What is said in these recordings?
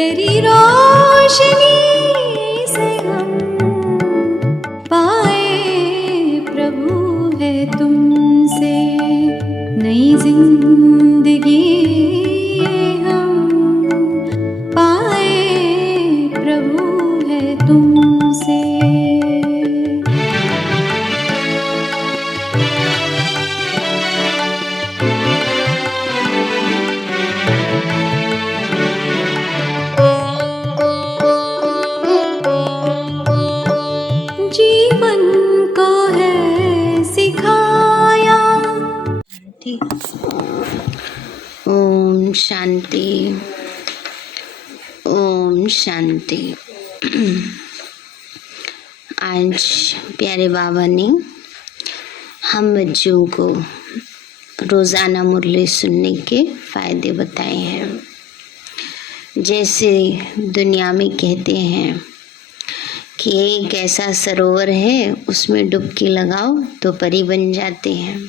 तेरी रोशनी से हम पाए प्रभु है तुमसे नई जिंदगी हम पाए प्रभु है तुमसे। जीवन को है सिखाया। ओम शांति, ओम शांति। आज प्यारे बाबा ने हम बच्चों को रोज़ाना मुरली सुनने के फ़ायदे बताए हैं। जैसे दुनिया में कहते हैं कि एक ऐसा सरोवर है, उसमें डुबकी लगाओ तो परी बन जाते हैं।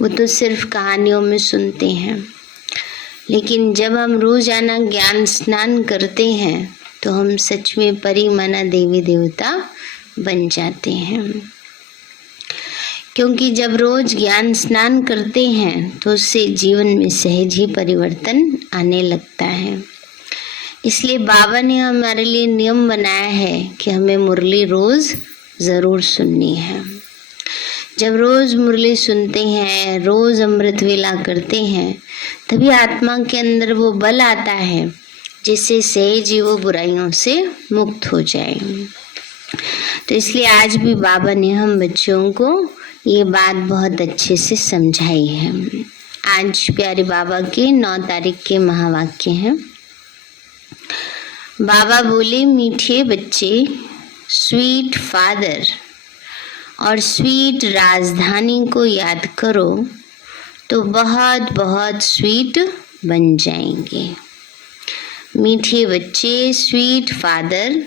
वो तो सिर्फ कहानियों में सुनते हैं, लेकिन जब हम रोज़ाना ज्ञान स्नान करते हैं तो हम सच में परी माना देवी देवता बन जाते हैं। क्योंकि जब रोज़ ज्ञान स्नान करते हैं तो उससे जीवन में सहज ही परिवर्तन आने लगता है। इसलिए बाबा ने हमारे लिए नियम बनाया है कि हमें मुरली रोज़ ज़रूर सुननी है। जब रोज़ मुरली सुनते हैं, रोज़ अमृत वेला करते हैं, तभी आत्मा के अंदर वो बल आता है जिससे सहज ही वो बुराइयों से मुक्त हो जाए। तो इसलिए आज भी बाबा ने हम बच्चों को ये बात बहुत अच्छे से समझाई है। आज प्यारे बाबा के 9 तारीख के महावाक्य हैं। बाबा बोले, मीठे बच्चे, स्वीट फादर और स्वीट राजधानी को याद करो तो बहुत बहुत स्वीट बन जाएंगे। मीठे बच्चे, स्वीट फादर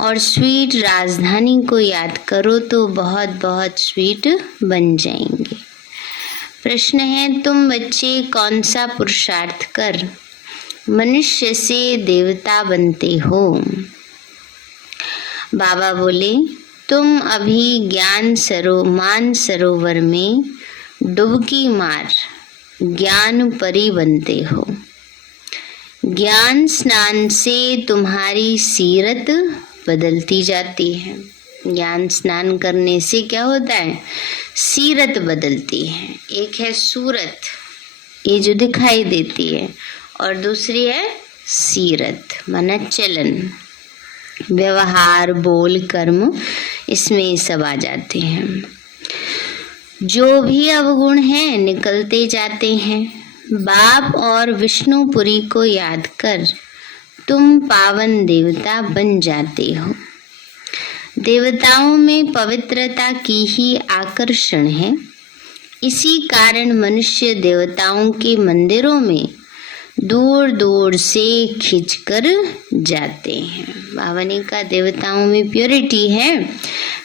और स्वीट राजधानी को याद करो तो बहुत बहुत स्वीट बन जाएंगे। प्रश्न है, तुम बच्चे कौन सा पुरुषार्थ कर मनुष्य से देवता बनते हो? बाबा बोले, तुम अभी मान सरोवर में डुबकी मार ज्ञान परी बनते हो। ज्ञान स्नान से तुम्हारी सीरत बदलती जाती है। ज्ञान स्नान करने से क्या होता है? सीरत बदलती है। एक है सूरत, ये जो दिखाई देती है, और दूसरी है सीरत, माना चलन, व्यवहार, बोल, कर्म, इसमें सब आ जाते हैं। जो भी अवगुण हैं निकलते जाते हैं। बाप और विष्णुपुरी को याद कर तुम पावन देवता बन जाते हो। देवताओं में पवित्रता की ही आकर्षण है। इसी कारण मनुष्य देवताओं के मंदिरों में दूर दूर से खिंचकर जाते हैं। बाबा ने कहा देवताओं में प्योरिटी है,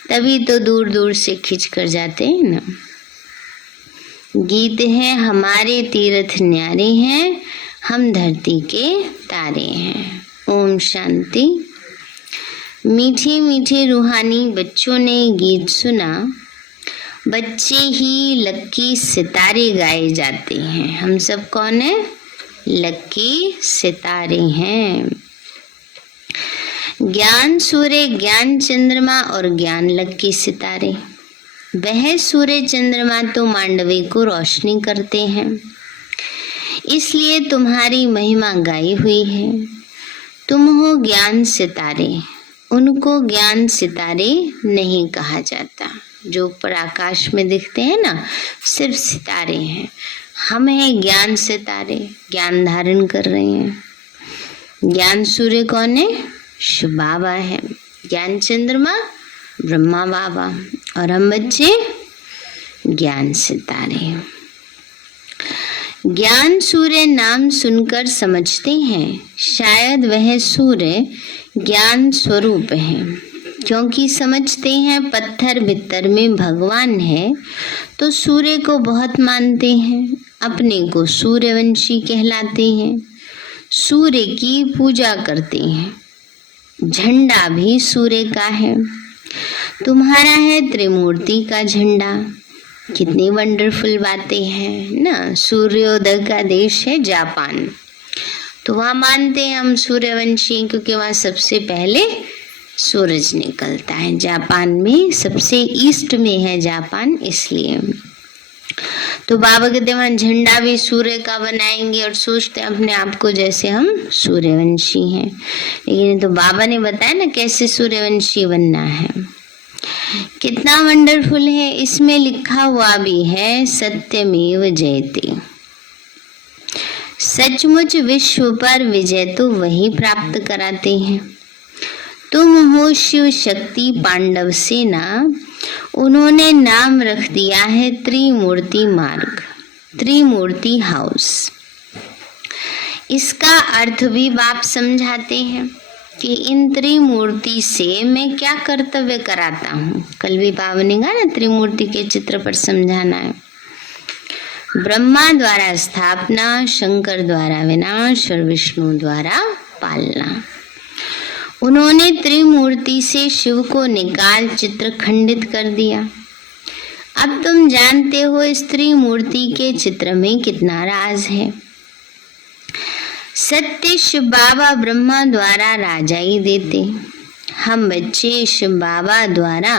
तभी तो दूर दूर से खिंचकर जाते हैं ना। गीत है, हमारे तीर्थ न्यारे हैं, हम धरती के तारे हैं। ओम शांति। मीठे मीठे रूहानी बच्चों ने गीत सुना। बच्चे ही लक्की सितारे गाए जाते हैं। हम सब कौन है? लक्की सितारे हैं। ज्ञान सूर्य, ज्ञान चंद्रमा और ज्ञान लक्की सितारे। वह सूर्य चंद्रमा तो मांडवे को रोशनी करते हैं, इसलिए तुम्हारी महिमा गाई हुई है। तुम हो ज्ञान सितारे। उनको ज्ञान सितारे नहीं कहा जाता। जो ऊपर आकाश में दिखते हैं ना, सिर्फ सितारे हैं। हम हैं ज्ञान सितारे, ज्ञान धारण कर रहे हैं। ज्ञान सूर्य कौन है? शिव बाबा है। ज्ञान चंद्रमा ब्रह्मा बाबा, और हम बच्चे ज्ञान सितारे। ज्ञान सूर्य नाम सुनकर समझते हैं शायद वह सूर्य ज्ञान स्वरूप है, क्योंकि समझते हैं पत्थर भीतर में भगवान है, तो सूर्य को बहुत मानते हैं, अपने को सूर्यवंशी कहलाते हैं। सूर्य की पूजा करते हैं। झंडा भी सूर्य का है। तुम्हारा है त्रिमूर्ति का झंडा। कितनी वंडरफुल बातें हैं ना। सूर्योदय का देश है जापान, तो वहाँ मानते हैं हम सूर्यवंशी, क्योंकि वहाँ सबसे पहले सूरज निकलता है। जापान में सबसे ईस्ट में है जापान, इसलिए। तो बाबा कहते हैं वहाँ झंडा भी सूर्य का बनाएंगे और सोचते हैं अपने आप को जैसे हम सूर्यवंशी हैं। लेकिन तो बाबा ने बताया ना कैसे सूर्यवंशी बनना है। कितना वंडरफुल है। इसमें लिखा हुआ भी है सत्यमेव जयते। सचमुच विश्व पर विजय तो वही प्राप्त कराते हैं। तुम हो शिव शक्ति पांडव सेना। उन्होंने नाम रख दिया है त्रिमूर्ति मार्ग, त्रिमूर्ति हाउस। इसका अर्थ भी बाप समझाते हैं कि इन त्रिमूर्ति से मैं क्या कर्तव्य कराता हूँ। कल भी बाबा ने कहा ना त्रिमूर्ति के चित्र पर समझाना है। ब्रह्मा द्वारा स्थापना, शंकर द्वारा विनाश और विष्णु द्वारा पालना। उन्होंने त्रिमूर्ति से शिव को निकाल चित्र खंडित कर दिया। अब तुम जानते हो इस त्रिमूर्ति के चित्र में कितना राज है। सत्य शिव बाबा ब्रह्मा द्वारा राजाई देते। हम बच्चे शिव बाबा द्वारा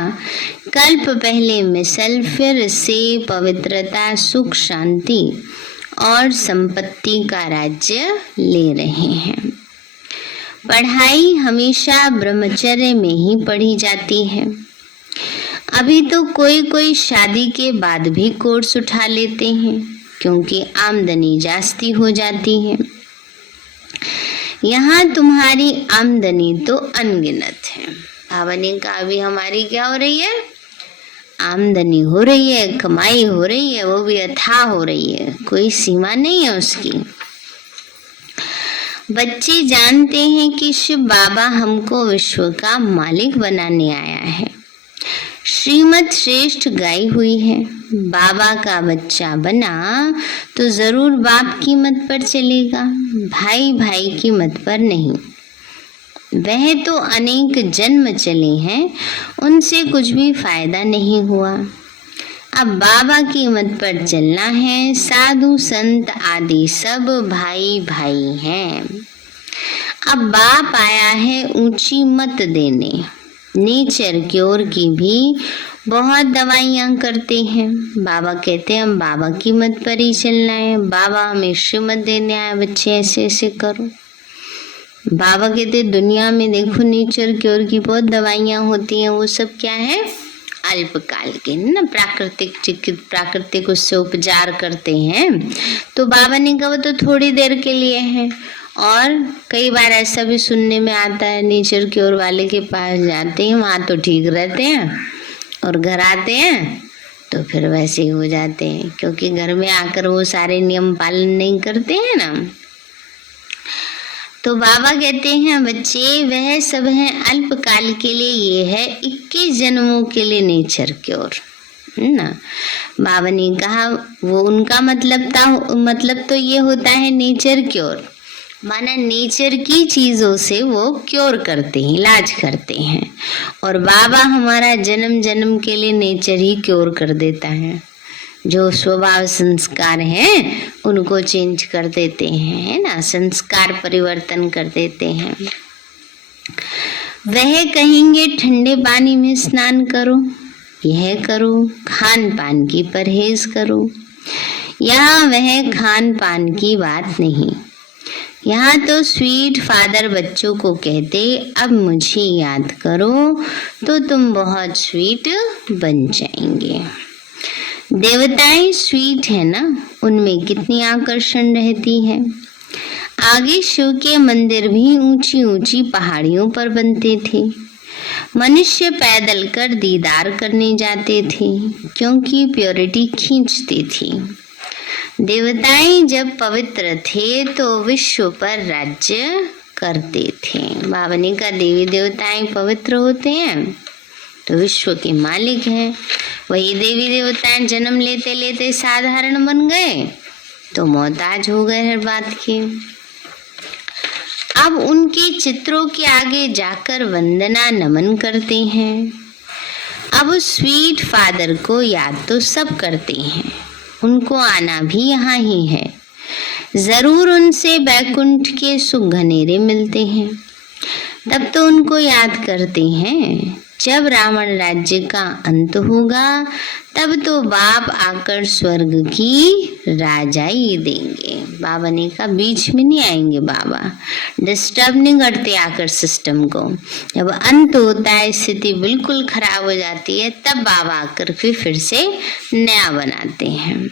कल्प पहले मिसल, फिर से पवित्रता, सुख, शांति और संपत्ति का राज्य ले रहे हैं। पढ़ाई हमेशा ब्रह्मचर्य में ही पढ़ी जाती है। अभी तो कोई कोई शादी के बाद भी कोर्स उठा लेते हैं, क्योंकि आमदनी जास्ती हो जाती है। यहाँ तुम्हारी आमदनी तो अनगिनत है। बाबा ने कहा अभी हमारी क्या हो रही है, आमदनी हो रही है, कमाई हो रही है, वो भी अथाह हो रही है, कोई सीमा नहीं है उसकी। बच्चे जानते हैं कि शिव बाबा हमको विश्व का मालिक बनाने आया है। श्रीमत श्रेष्ठ गाई हुई है। बाबा का बच्चा बना तो जरूर बाप की मत पर चलेगा, भाई भाई की मत पर नहीं। वह तो अनेक जन्म चले हैं, उनसे कुछ भी फायदा नहीं हुआ। अब बाबा की मत पर चलना है। साधु संत आदि सब भाई भाई हैं। अब बाप आया है ऊंची मत देने। नेचर क्योर की भी बहुत दवाइयाँ करते हैं। बाबा कहते हैं हम बाबा की मत पर ही चलना है। बाबा हमें श्रीमत देने आए, बच्चे ऐसे ऐसे करो। बाबा कहते दुनिया में देखो नेचर क्योर की बहुत दवाइयाँ होती हैं, वो सब क्या है, अल्पकाल के ना, प्राकृतिक उससे उपचार करते हैं। तो बाबा ने कहा वो तो थोड़ी देर के लिए है। और कई बार ऐसा भी सुनने में आता है नेचर क्योर वाले के पास जाते हैं, वहाँ तो ठीक रहते हैं और घर आते हैं तो फिर वैसे ही हो जाते हैं, क्योंकि घर में आकर वो सारे नियम पालन नहीं करते हैं ना। तो बाबा कहते हैं बच्चे वह सब है अल्पकाल के लिए, ये है 21 जन्मों के लिए नेचर क्योर, है ना। बाबा ने कहा वो उनका मतलब तो ये होता है नेचर क्योर, माना नेचर की चीजों से वो क्योर करते हैं, इलाज करते हैं। और बाबा हमारा जन्म जन्म के लिए नेचर ही क्योर कर देता है। जो स्वभाव संस्कार हैं उनको चेंज कर देते हैं, है ना, संस्कार परिवर्तन कर देते हैं। वह कहेंगे ठंडे पानी में स्नान करो, यह करो, खान पान की परहेज करो। यहाँ वह खान पान की बात नहीं। यहाँ तो स्वीट फादर बच्चों को कहते अब मुझे याद करो तो तुम बहुत स्वीट बन जाएंगे। देवताएं स्वीट है ना, उनमें कितनी आकर्षण रहती है। आगे शिव के मंदिर भी ऊंची ऊंची पहाड़ियों पर बनते थे। मनुष्य पैदल कर दीदार करने जाते थे, क्योंकि प्योरिटी खींचती थी। देवताएं जब पवित्र थे तो विश्व पर राज्य करते थे। बाबा ने कहा देवी देवताएं पवित्र होते हैं तो विश्व के मालिक हैं। वही देवी देवताएं जन्म लेते लेते साधारण बन गए तो मोहताज हो गए हर बात के। अब उनके चित्रों के आगे जाकर वंदना नमन करते हैं। अब उस स्वीट फादर को याद तो सब करते हैं, उनको आना भी यहाँ ही है। जरूर उनसे बैकुंठ के सुख घनेरे मिलते हैं। तब तो उनको याद करते हैं। जब रावण राज्य का अंत होगा तब तो बाप आकर स्वर्ग की राजाई देंगे। बाबा ने कहा बीच में नहीं आएंगे, बाबा डिस्टर्ब नहीं करते आकर सिस्टम को। जब अंत होता है, स्थिति बिल्कुल खराब हो जाती है, तब बाबा आकर फिर से नया बनाते हैं।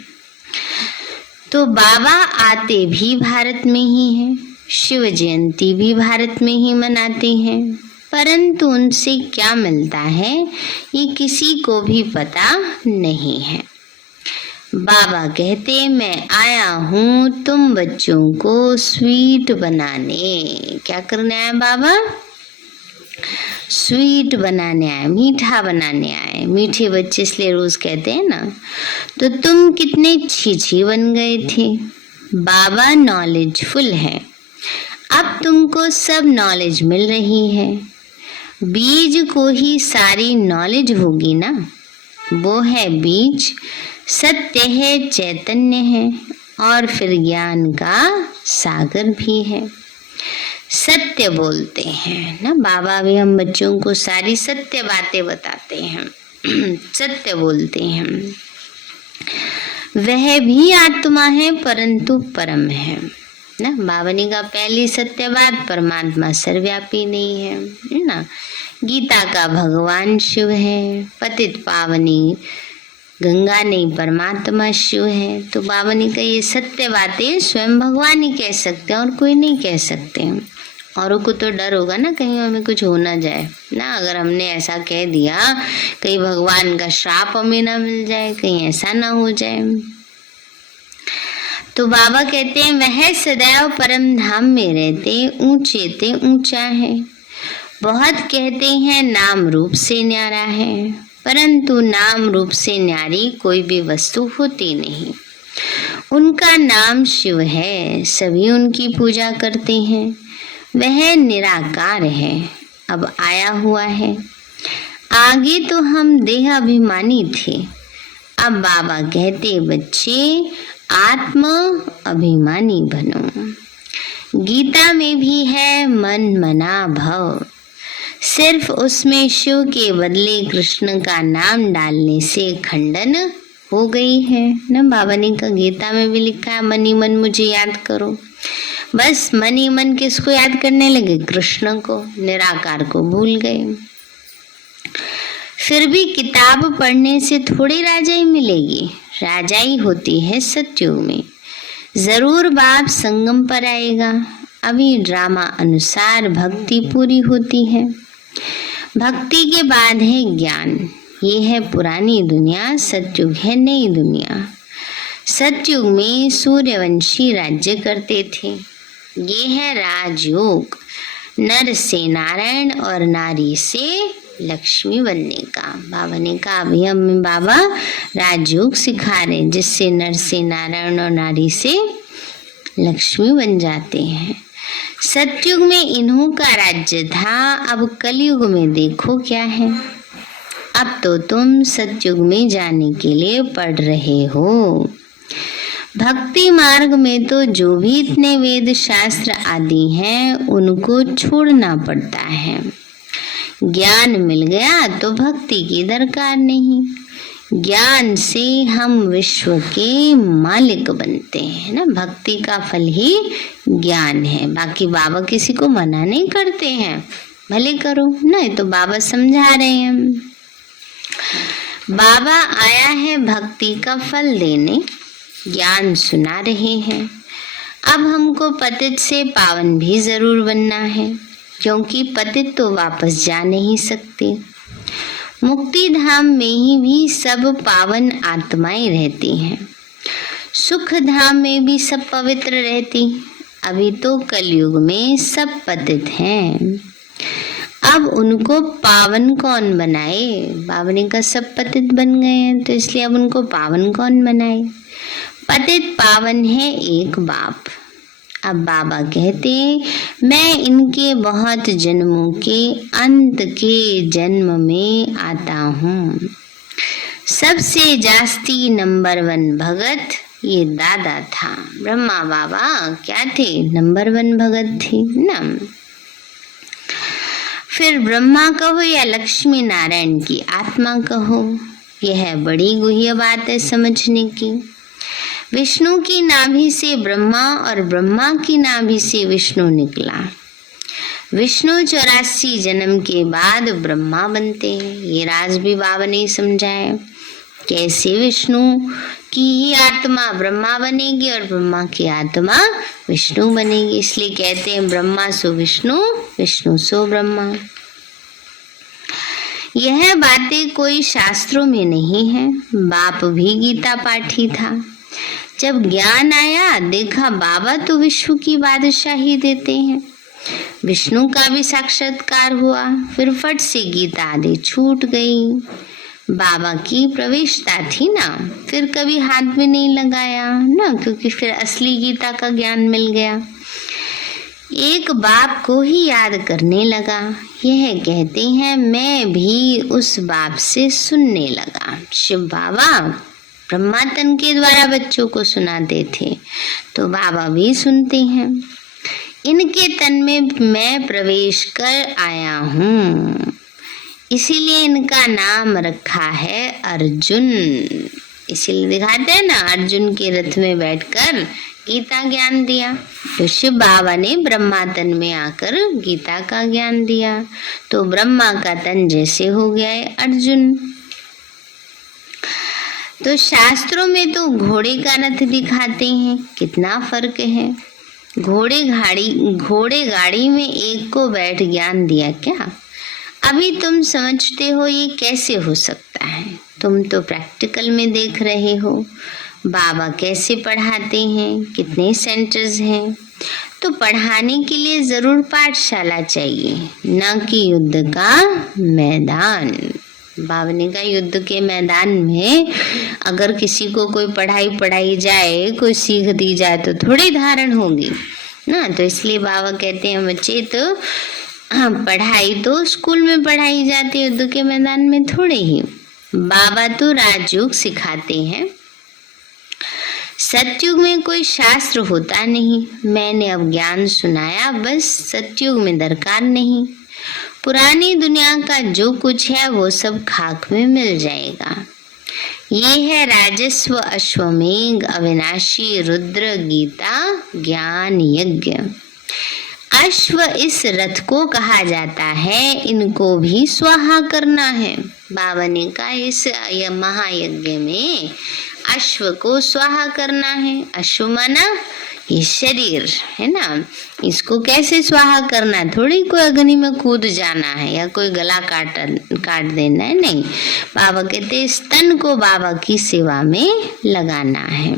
तो बाबा आते भी भारत में ही हैं, शिव जयंती भी भारत में ही मनाते हैं, परंतु उनसे क्या मिलता है ये किसी को भी पता नहीं है। बाबा कहते मैं आया हूँ तुम बच्चों को स्वीट बनाने। क्या करने आए बाबा? स्वीट बनाने आए, मीठा बनाने आए। मीठे बच्चे इसलिए रोज कहते हैं ना। तो तुम कितने छी बन गए थे। बाबा नॉलेजफुल है, अब तुमको सब नॉलेज मिल रही है। बीज को ही सारी नॉलेज होगी ना, वो है बीज, सत्य है, चैतन्य है और फिर ज्ञान का सागर भी है। सत्य बोलते हैं ना बाबा भी, हम बच्चों को सारी सत्य बातें बताते हैं। सत्य बोलते हैं। वह भी आत्मा है परंतु परम है ना। बाबा ने कहा पहली सत्य बात, परमात्मा सर्वव्यापी नहीं है ना। गीता का भगवान शिव है, पतित पावनी गंगा नहीं, परमात्मा शिव है। तो बाबा ने कहा ये सत्य बातें स्वयं भगवान ही कह सकते हैं और कोई नहीं कह सकते। औरों को तो डर होगा ना कहीं हमें कुछ हो ना जाए ना, अगर हमने ऐसा कह दिया कहीं भगवान का श्राप हमें ना मिल जाए, कहीं ऐसा ना हो जाए। तो बाबा कहते हैं वह सदैव परम धाम में रहते, ऊंचे ते ऊंचा है। बहुत कहते हैं नाम रूप से न्यारा है, परंतु नाम रूप से न्यारी कोई भी वस्तु होती नहीं। उनका नाम शिव है, सभी उनकी पूजा करते हैं। वह निराकार है, अब आया हुआ है। आगे तो हम देह अभिमानी थे, अब बाबा कहते बच्चे आत्म अभिमानी बनो। गीता में भी है मन मना भव, सिर्फ उसमें शिव के बदले कृष्ण का नाम डालने से खंडन हो गई है ना। बाबा ने का गीता में भी लिखा है मन ही मन मुझे याद करो। बस मन ही मन किसको याद करने लगे? कृष्ण को, निराकार को भूल गए। फिर भी किताब पढ़ने से थोड़ी राजाई मिलेगी, राजाई होती है सतयुग में। जरूर बाप संगम पर आएगा। अभी ड्रामा अनुसार भक्ति पूरी होती है, भक्ति के बाद है ज्ञान। ये है पुरानी दुनिया, सतयुग है नई दुनिया। सतयुग में सूर्यवंशी राज्य करते थे, ये है राजयोग। नर से नारायण और नारी से लक्ष्मी बनने का। बाबा ने कहा अभी हमें बाबा राजयोग सिखा रहे, जिससे नर से नारायण और नारी से लक्ष्मी बन जाते हैं। सतयुग में इन्हों का राज्य था, अब कलयुग में देखो क्या है। अब तो तुम सतयुग में जाने के लिए पढ़ रहे हो। भक्ति मार्ग में तो जो भी इतने वेद शास्त्र आदि हैं उनको छोड़ना पड़ता है। ज्ञान मिल गया तो भक्ति की दरकार नहीं। ज्ञान से हम विश्व के मालिक बनते हैं ना। भक्ति का फल ही ज्ञान है। बाकी बाबा किसी को मना नहीं करते हैं, भले करो ना, तो बाबा समझा रहे हैं। बाबा आया है भक्ति का फल देने, ज्ञान सुना रहे हैं। अब हमको पतित से पावन भी जरूर बनना है, क्योंकि पतित तो वापस जा नहीं सकते। मुक्ति धाम में ही भी सब पावन आत्माएं रहती हैं, सुख धाम में भी सब पवित्र रहती। अभी तो कलयुग में सब पतित हैं, अब उनको पावन कौन बनाए? बाबा ने कहा सब पतित बन गए हैं, तो इसलिए अब उनको पावन कौन बनाए? पतित पावन है एक बाप। अब बाबा कहते मैं इनके बहुत जन्मों के अंत के जन्म में आता हूँ। सबसे जास्ती नंबर 1 भगत ये दादा था। ब्रह्मा बाबा क्या थे? नंबर 1 भगत थे ना। फिर ब्रह्मा कहो या लक्ष्मी नारायण की आत्मा कहो, यह बड़ी गुह्य बात है समझने की। विष्णु की नाभि से ब्रह्मा और ब्रह्मा की नाभि से विष्णु निकला। विष्णु 84 जन्म के बाद ब्रह्मा बनते हैं। ये राज भी बाबा ने समझाया कैसे विष्णु की ही आत्मा ब्रह्मा बनेगी और ब्रह्मा की आत्मा विष्णु बनेगी। इसलिए कहते हैं ब्रह्मा सो विष्णु, विष्णु सो ब्रह्मा। यह बातें कोई शास्त्रों में नहीं है। बाप भी गीता पाठी था। जब ज्ञान आया देखा बाबा तो विश्व की बादशाही देते हैं। विष्णु का भी साक्षात्कार हुआ। फिर फट से गीता आदि छूट गई। बाबा की प्रवेशता थी ना, फिर कभी हाथ भी नहीं लगाया ना, क्योंकि फिर असली गीता का ज्ञान मिल गया। एक बाप को ही याद करने लगा। यह कहते हैं मैं भी उस बाप से सुनने लगा। शिव बाबा ब्रह्मा तन के द्वारा बच्चों को सुनाते थे, तो बाबा भी सुनते हैं। इनके तन में मैं प्रवेश कर आया हूँ, इसीलिए इनका नाम रखा है अर्जुन। इसीलिए दिखाते हैं ना, अर्जुन के रथ में बैठकर गीता ज्ञान दिया। तो शिव बाबा ने ब्रह्मा तन में आकर गीता का ज्ञान दिया, तो ब्रह्मा का तन जैसे हो गया है अर्जुन। तो शास्त्रों में तो घोड़े का रथ दिखाते हैं, कितना फर्क है। घोड़े गाड़ी में एक को बैठ ज्ञान दिया क्या? अभी तुम समझते हो ये कैसे हो सकता है? तुम तो प्रैक्टिकल में देख रहे हो बाबा कैसे पढ़ाते हैं, कितने सेंटर्स हैं। तो पढ़ाने के लिए जरूर पाठशाला चाहिए, न कि युद्ध का मैदान। बाबा ने कहा युद्ध के मैदान में अगर किसी को कोई पढ़ाई जाए, कोई सीख दी जाए तो थोड़ी धारण होगी ना। तो इसलिए बाबा कहते हैं बच्चे तो पढ़ाई तो स्कूल में पढ़ाई जाती है, युद्ध के मैदान में थोड़े ही। बाबा तो राजयोग सिखाते हैं। सतयुग में कोई शास्त्र होता नहीं। मैंने अब ज्ञान सुनाया, बस सतयुग में दरकार नहीं। पुरानी दुनिया का जो कुछ है वो सब खाक में मिल जाएगा। ये है राजस्व, अश्वमेघ, अविनाशी, रुद्र, गीता, ज्ञान यज्ञ। अश्व इस रथ को कहा जाता है, इनको भी स्वाहा करना है। बाबा ने कहा इस महायज्ञ में अश्व को स्वाहा करना है। अश्व माना ये शरीर है ना, इसको कैसे स्वाहा करना? थोड़ी कोई अग्नि में कूद जाना है या कोई गला काट देना है, नहीं। बाबा कहते इस तन को बाबा की सेवा में लगाना है।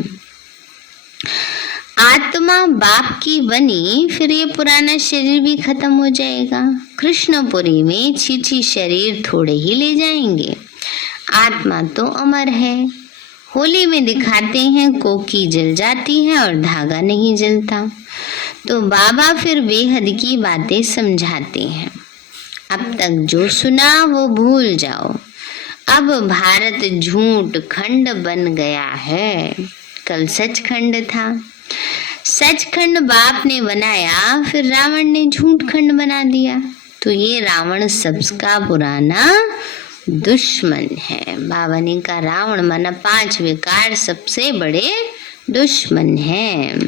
आत्मा बाप की बनी, फिर ये पुराना शरीर भी खत्म हो जाएगा। कृष्णपुरी में छीछी शरीर थोड़े ही ले जाएंगे, आत्मा तो अमर है। होली में दिखाते हैं कोकी जल जाती है और धागा नहीं जलता। तो बाबा फिर बेहद की बातें समझाते हैं। अब तक जो सुना वो भूल जाओ। अब भारत झूठ खंड बन गया है, कल सचखंड था। सचखंड बाप ने बनाया, फिर रावण ने झूठ खंड बना दिया। तो ये रावण सबका पुराना दुश्मन है। बाबा ने कहा रावण माना 5 विकार सबसे बड़े दुश्मन हैं।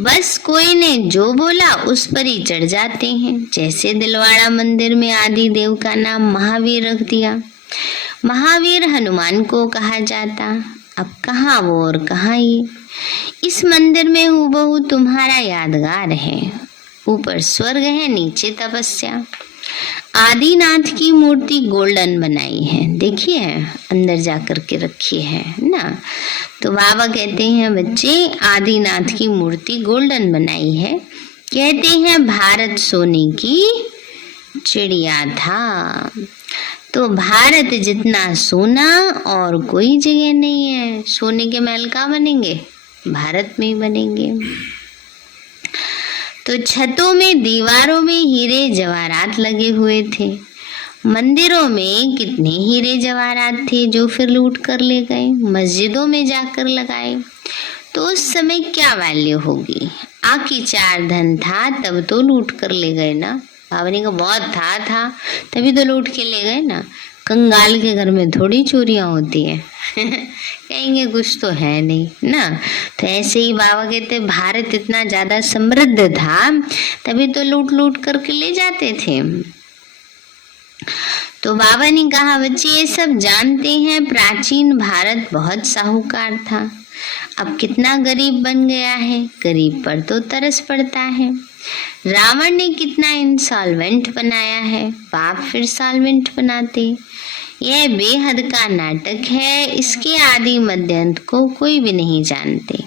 बस कोई ने जो बोला उस पर ही चढ़ जाते हैं। जैसे दिलवाड़ा मंदिर में आदि देव का नाम महावीर रख दिया। महावीर हनुमान को कहा जाता, अब कहाँ वो और कहाँ ये। इस मंदिर में हूबहू तुम्हारा यादगार है। ऊपर स्वर्ग है, नीचे तपस्या। आदिनाथ की मूर्ति गोल्डन बनाई है, देखिए अंदर जाकर के रखी है ना। तो बाबा कहते हैं बच्चे आदिनाथ की मूर्ति गोल्डन बनाई है। कहते हैं भारत सोने की चिड़िया था। तो भारत जितना सोना और कोई जगह नहीं है। सोने के महल कहाँ बनेंगे भारत में ही बनेंगे। तो छतों में, दीवारों में हीरे जवाहरात लगे हुए थे। मंदिरों में कितने हीरे जवाहरात थे जो फिर लूट कर ले गए, मस्जिदों में जाकर लगाए। तो उस समय क्या वैल्यू होगी? आखिर 4 धन था तब तो लूट कर ले गए ना। बाबा ने कहा बहुत था तभी तो लूट के ले गए ना। कंगाल के घर में थोड़ी चोरियां होती है कहेंगे कुछ तो है नहीं ना। तो ऐसे ही बाबा कहते भारत इतना ज्यादा समृद्ध था तभी तो लूट लूट करके ले जाते थे। तो बाबा ने कहा बच्चे ये सब जानते हैं प्राचीन भारत बहुत साहूकार था, अब कितना गरीब बन गया है। गरीब पर तो तरस पड़ता है। रावण ने कितना इंसॉल्वेंट बनाया है, बाप फिर सॉल्वेंट बनाते। यह बेहद का नाटक है, इसके आदि मध्य अंत को कोई भी नहीं जानते।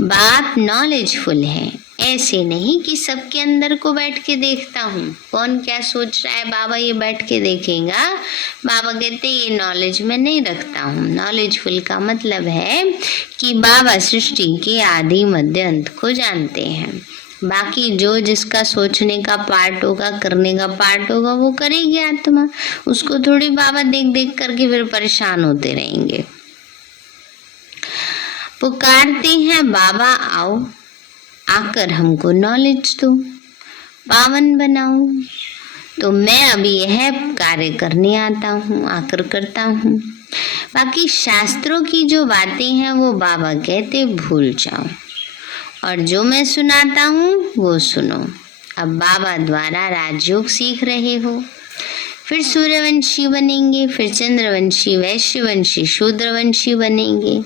बाप नॉलेजफुल है, ऐसे नहीं कि सबके अंदर को बैठ के देखता हूँ कौन क्या सोच रहा है, बाबा ये बैठ के देखेगा। बाबा कहते ये नॉलेज मैं नहीं रखता हूँ। नॉलेजफुल का मतलब है कि बाबा सृष्टि के आदि मध्य अंत को जानते हैं। बाकी जो जिसका सोचने का पार्ट होगा, करने का पार्ट होगा, वो करेगी आत्मा। उसको थोड़ी बाबा देख देख करके फिर परेशान होते रहेंगे। पुकारते हैं बाबा आओ, आकर हमको नॉलेज दो, पावन बनाओ। तो मैं अभी यह कार्य करने आता हूँ, आकर करता हूँ। बाकी शास्त्रों की जो बातें हैं वो बाबा कहते भूल जाओ, और जो मैं सुनाता हूँ वो सुनो। अब बाबा द्वारा राजयोग सीख रहे हो, फिर सूर्यवंशी बनेंगे, फिर चंद्रवंशी, वैश्यवंशी, शूद्रवंशी बनेंगे।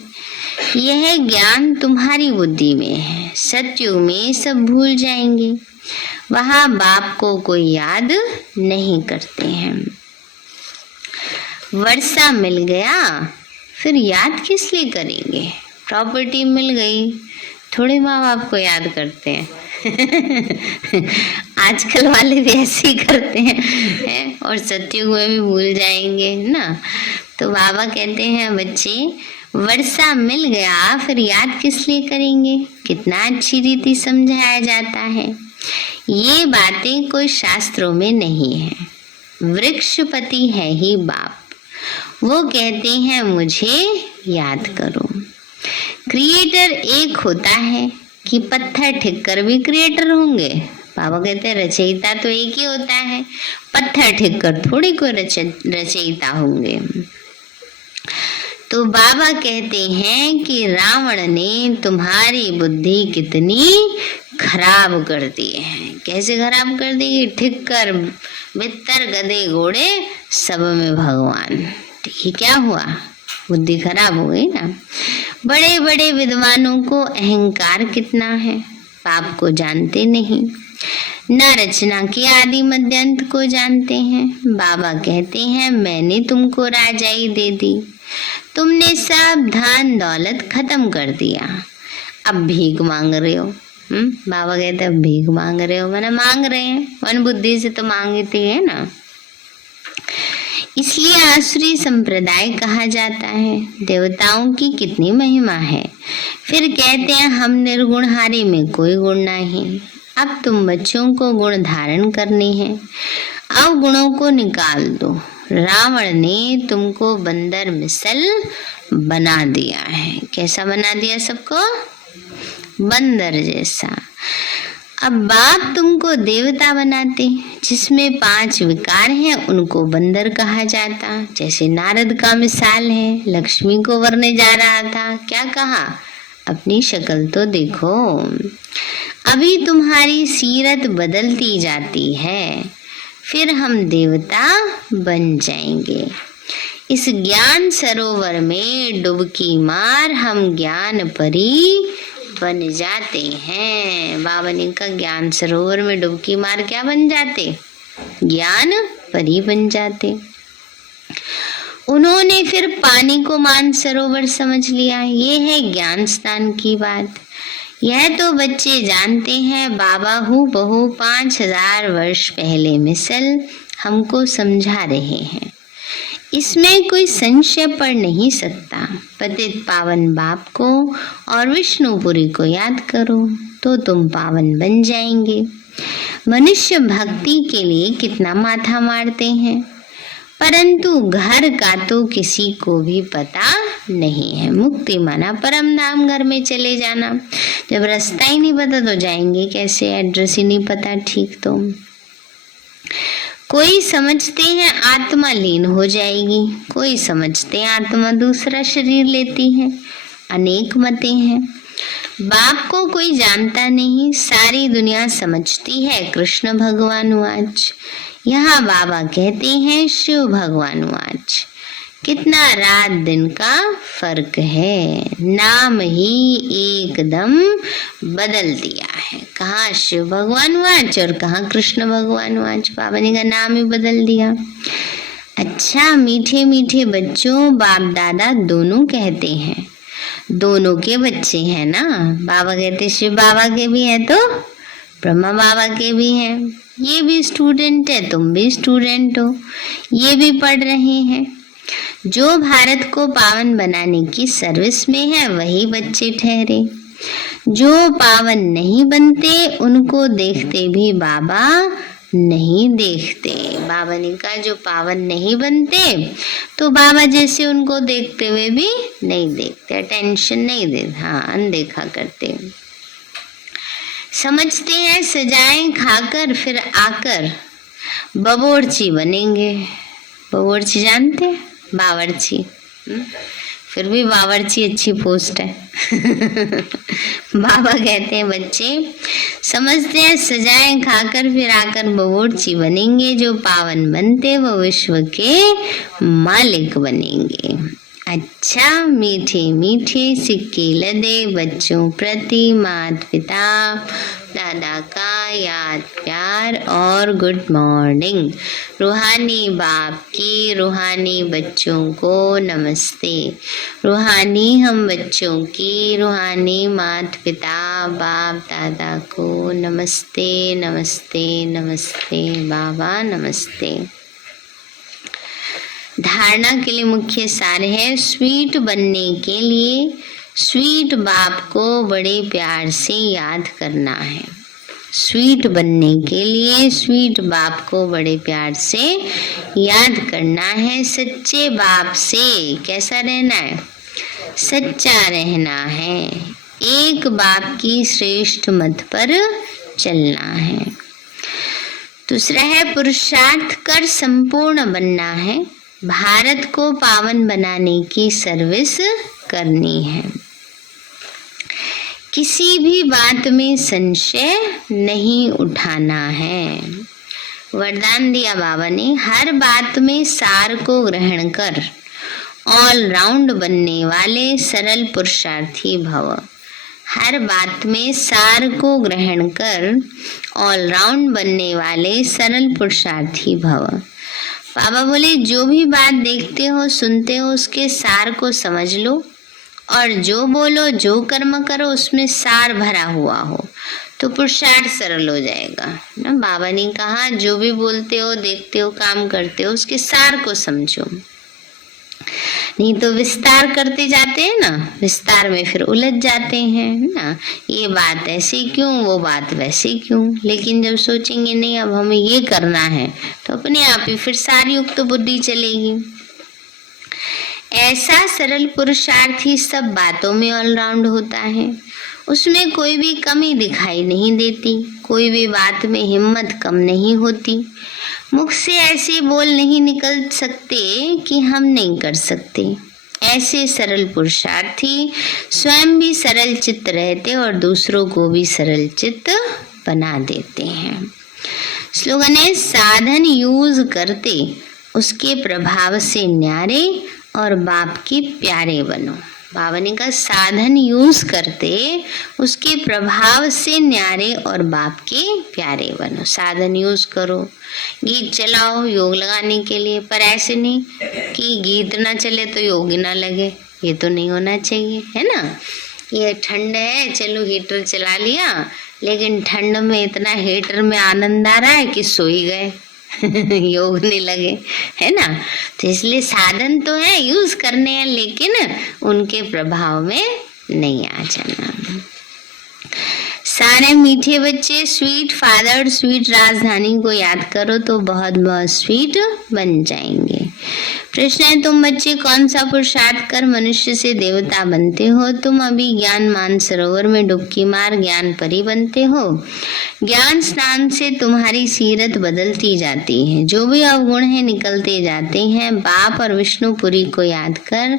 यह ज्ञान तुम्हारी बुद्धि में है। सतयुग में सब भूल जाएंगे, वहां बाप को कोई याद नहीं करते हैं। वर्षा मिल गया फिर याद किस लिए करेंगे? प्रॉपर्टी मिल गई थोड़े माँ बाप को याद करते हैं आजकल वाले भी ऐसे ही करते हैं और सतयुग में भी भूल जाएंगे ना। तो बाबा कहते हैं बच्चे वर्षा मिल गया फिर याद किस लिए करेंगे? कितना अच्छी रीति समझाया जाता है। ये बातें कोई शास्त्रों में नहीं है। वृक्षपति है ही बाप, वो कहते हैं मुझे याद करो। क्रिएटर एक होता है कि पत्थर ठीक कर भी क्रिएटर होंगे? बाबा कहते हैं रचयिता तो एक ही होता है, पत्थर ठीक कर थोड़ी कोई रचयिता होंगे। तो बाबा कहते हैं कि रावण ने तुम्हारी बुद्धि कितनी खराब कर दी है। कैसे खराब कर दी? ठीक कर बित्तर गधे घोड़े सब में भगवान। ये क्या हुआ? बुद्धि खराब हो गई ना। बड़े बड़े विद्वानों को अहंकार कितना है, पाप को जानते नहीं, न रचना के आदि मध्यांत को जानते हैं। बाबा कहते हैं मैंने तुमको राजाई दे दी, तुमने सब धन दौलत खत्म कर दिया, अब भीख मांग रहे हो। बाबा कहते हैं भीख मांग रहे हो, मैंने मांग रहे हैं, मन बुद्धि से तो मांगते हैं ना। इसलिए आसुरी संप्रदाय कहा जाता है। देवताओं की कितनी महिमा है, फिर कहते हैं हम निर्गुण, हारे में कोई गुण नहीं। अब तुम बच्चों को गुण धारण करने हैं, अब गुणों को निकाल दो। रावण ने तुमको बंदर मिसल बना दिया है। कैसा बना दिया सबको? बंदर जैसा। अब बाप तुमको देवता बनाते, जिसमें 5 विकार हैं उनको बंदर कहा जाता। जैसे नारद का मिसाल है, लक्ष्मी को वरने जा रहा था, क्या कहा? अपनी शक्ल तो देखो। अभी तुम्हारी सीरत बदलती जाती है, फिर हम देवता बन जाएंगे। इस ज्ञान सरोवर में डुबकी मार, हम ज्ञान परी बन जाते हैं। बाबा ने कहा ज्ञान सरोवर में डुबकी मार क्या बन जाते? ज्ञान परी बन जाते। उन्होंने फिर पानी को मान सरोवर समझ लिया। ये है ज्ञान स्नान की बात। यह तो बच्चे जानते हैं। बाबा हूबहू 5000 वर्ष पहले मिसल हमको समझा रहे हैं। इसमें कोई संशय पड़ नहीं सकता। पतित पावन बाप को और विष्णुपुरी को याद करो तो तुम पावन बन जाएंगे। मनुष्य भक्ति के लिए कितना माथा मारते हैं, परंतु घर का तो किसी को भी पता नहीं है। मुक्ति माना परम धाम, घर में चले जाना। जब रास्ता ही नहीं पता तो जाएंगे कैसे, एड्रेस ही नहीं पता ठीक तो। कोई समझते हैं आत्मा लीन हो जाएगी, कोई समझते हैं आत्मा दूसरा शरीर लेती है। अनेक मतें हैं। बाप को कोई जानता नहीं, सारी दुनिया समझती है कृष्ण भगवान वाच। यहाँ बाबा कहते हैं शिव भगवान वाच। कितना रात दिन का फर्क है, नाम ही एकदम बदल दिया है। कहाँ शिव भगवान वाच और कहाँ कृष्ण भगवान वाच, बाबा ने का नाम ही बदल दिया। अच्छा, मीठे मीठे बच्चों, बाप दादा दोनों कहते हैं, दोनों के बच्चे हैं ना। बाबा कहते शिव बाबा के भी हैं तो ब्रह्मा बाबा के भी हैं। ये भी स्टूडेंट है, तुम भी स्टूडेंट हो, ये भी पढ़ रहे हैं। जो भारत को पावन बनाने की सर्विस में है वही बच्चे ठहरे। जो पावन नहीं बनते उनको देखते भी बाबा नहीं देखते। बाबा ने कहा जो पावन नहीं बनते तो बाबा जैसे उनको देखते हुए भी नहीं देखते, अटेंशन नहीं देते, हाँ अनदेखा करते। समझते हैं सजाएं खाकर फिर आकर बावर्ची बनेंगे। बावर्ची जानते हैं, बावर्ची, फिर भी बावर्ची अच्छी पोस्ट है। बाबा कहते हैं बच्चे समझते हैं सजाएं खाकर फिर आकर बावर्ची बनेंगे। जो पावन बनते वो विश्व के मालिक बनेंगे। अच्छा, मीठे मीठे सिक्के लदे बच्चों प्रति माता पिता दादा का याद प्यार और गुड मॉर्निंग। रूहानी बाप की रूहानी बच्चों को नमस्ते। रूहानी हम बच्चों की रूहानी माता पिता बाप दादा को नमस्ते नमस्ते नमस्ते। बाबा नमस्ते। धारणा के लिए मुख्य सार है, स्वीट बनने के लिए स्वीट बाप को बड़े प्यार से याद करना है। स्वीट बनने के लिए स्वीट बाप को बड़े प्यार से याद करना है। सच्चे बाप से कैसा रहना है, सच्चा रहना है। एक बाप की श्रेष्ठ मत पर चलना है। दूसरा है पुरुषार्थ कर संपूर्ण बनना है। भारत को पावन बनाने की सर्विस करनी है। किसी भी बात में संशय नहीं उठाना है। वरदान दिया बाबा ने, हर बात में सार को ग्रहण कर ऑलराउंड बनने वाले सरल पुरुषार्थी भव। हर बात में सार को ग्रहण कर ऑलराउंड बनने वाले सरल पुरुषार्थी भव। बाबा बोले जो भी बात देखते हो सुनते हो उसके सार को समझ लो, और जो बोलो जो कर्म करो उसमें सार भरा हुआ हो तो पुरुषार्थ सरल हो जाएगा ना। बाबा ने कहा जो भी बोलते हो देखते हो काम करते हो उसके सार को समझो, नहीं तो विस्तार करते जाते हैं ना, विस्तार में फिर उलझ जाते हैं ना। ये बात ऐसे क्यों, वो बात वैसे क्यों। लेकिन जब सोचेंगे नहीं अब हमें ये करना है तो अपने आप ही फिर सारी युक्त बुद्धि चलेगी। ऐसा सरल पुरुषार्थ ही सब बातों में ऑलराउंड होता है। उसमें कोई भी कमी दिखाई नहीं देती, कोई भी बात में हिम्मत कम नहीं होती। मुख से ऐसे बोल नहीं निकल सकते कि हम नहीं कर सकते। ऐसे सरल पुरुषार्थी स्वयं भी सरल चित्त रहते और दूसरों को भी सरल चित्त बना देते हैं। स्लोगन है, साधन यूज करते उसके प्रभाव से न्यारे और बाप के प्यारे बनो। बाबा ने कहा साधन यूज करते उसके प्रभाव से न्यारे और बाप के प्यारे बनो। साधन यूज करो, गीत चलाओ योग लगाने के लिए, पर ऐसे नहीं कि गीत ना चले तो योग ना लगे, ये तो नहीं होना चाहिए, है ना। ये ठंड है चलो हीटर चला लिया, लेकिन ठंड में इतना हीटर में आनंद आ रहा है कि सो ही गए, योग नहीं लगे, है ना। तो इसलिए साधन तो है, यूज करने हैं, लेकिन उनके प्रभाव में नहीं आ जाना। सारे मीठे बच्चे स्वीट फादर स्वीट राजधानी को याद करो तो बहुत बहुत स्वीट बन जाएंगे। प्रश्न है, तुम बच्चे कौन सा पुरुषार्थ कर मनुष्य से देवता बनते हो? तुम अभी ज्ञान मान सरोवर में डुबकी मार ज्ञान परी बनते हो। ज्ञान स्नान से तुम्हारी सीरत बदलती जाती है, जो भी अवगुण है निकलते जाते हैं। बाप और विष्णुपुरी को याद कर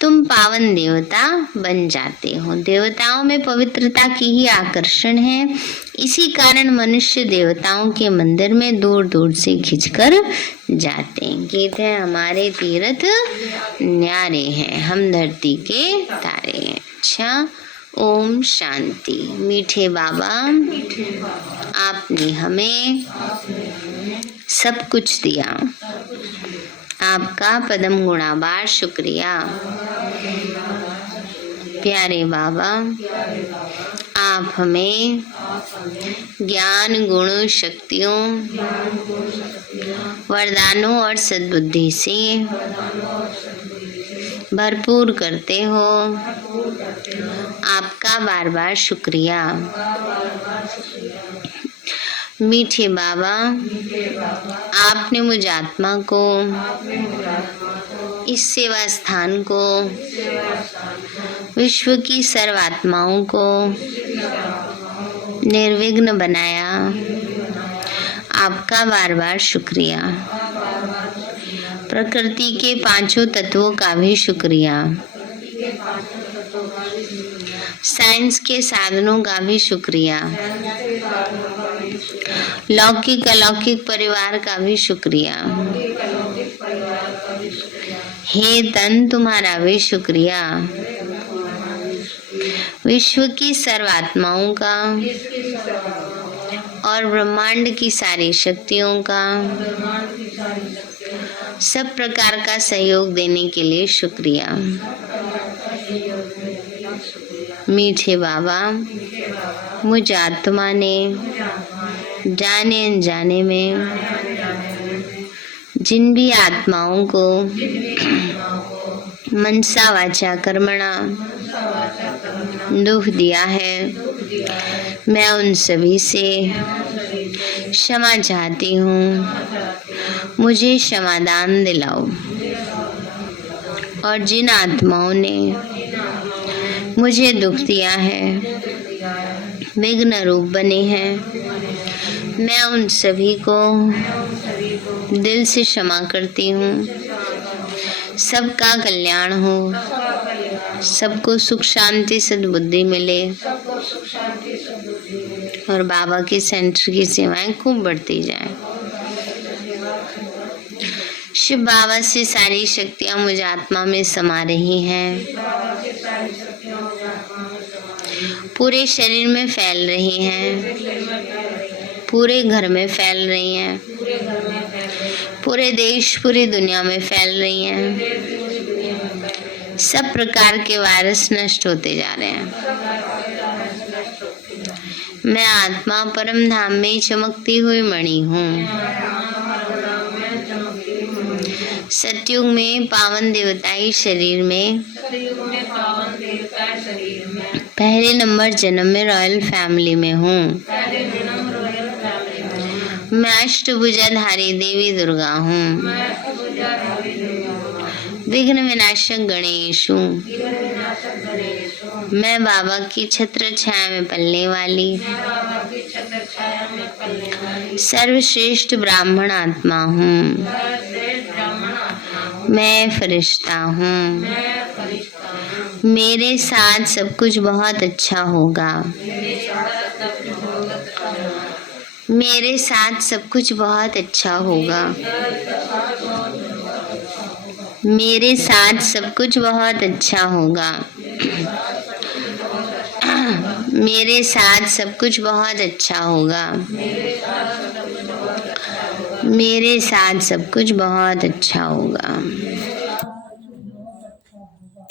तुम पावन देवता बन जाते हो। देवताओं में पवित्रता की ही आकर्षण है, इसी कारण मनुष्य देवताओं के मंदिर में दूर दूर से खिंचकर जाते हैं। गीत है, हमारे तीर्थ न्यारे हैं, हम धरती के तारे हैं। अच्छा, ओम शांति। मीठे बाबा, आपने हमें सब कुछ दिया, आपका पदम गुणाबार शुक्रिया। प्यारे बाबा, आप हमें ज्ञान गुण शक्तियों वरदानों और सद्बुद्धि से भरपूर करते हो, आपका बार बार शुक्रिया। मीठे बाबा, आपने मुझ आत्मा को इस सेवा स्थान को विश्व की सर्वात्माओं को निर्विघ्न बनाया, आपका बार बार शुक्रिया। प्रकृति के पांचों तत्वों का भी शुक्रिया, साइंस के साधनों का भी शुक्रिया, लौकिक अलौकिक परिवार का भी शुक्रिया। हे तन, तुम्हारा भी शुक्रिया। विश्व की सर्वात्माओं का और ब्रह्मांड की सारी शक्तियों का सब प्रकार का सहयोग देने के लिए शुक्रिया। मीठे बाबा, मुझ आत्मा ने जाने अनजाने में जिन भी आत्माओं को मनसा वाचा कर्मणा दुख दिया है, मैं उन सभी से क्षमा चाहती हूँ। मुझे क्षमादान दिलाओ। और जिन आत्माओं ने मुझे दुख दिया है, विघ्न रूप बने हैं, मैं उन सभी को दिल से क्षमा करती हूँ। सबका कल्याण हो, सबको सुख शांति सद्बुद्धि मिले और बाबा के सेंटर की सेवाएं खूब बढ़ती जाए। शिव बाबा से सारी शक्तियां मुझ आत्मा में समा रही हैं, पूरे शरीर में फैल रही हैं, पूरे घर में फैल रही हैं, पूरे देश पूरी दुनिया में फैल रही हैं। सब प्रकार के वायरस नष्ट होते जा रहे हैं। मैं आत्मा परम धाम में चमकती हुई मणि हूँ। सतयुग में पावन देवताई शरीर में पहले नंबर जन्म में रॉयल फैमिली में हूँ। मैं अष्टभुजाधारी देवी दुर्गा हूँ। विघ्न विनाशक गणेश हूँ। मैं बाबा की छत्र छाया में पलने वाली सर्वश्रेष्ठ ब्राह्मण आत्मा हूँ। मैं फरिश्ता हूँ। मेरे साथ सब कुछ बहुत अच्छा होगा। मेरे साथ सब कुछ बहुत अच्छा होगा। मेरे साथ सब कुछ बहुत अच्छा होगा। मेरे साथ सब कुछ बहुत अच्छा होगा। मेरे साथ सब कुछ बहुत अच्छा होगा।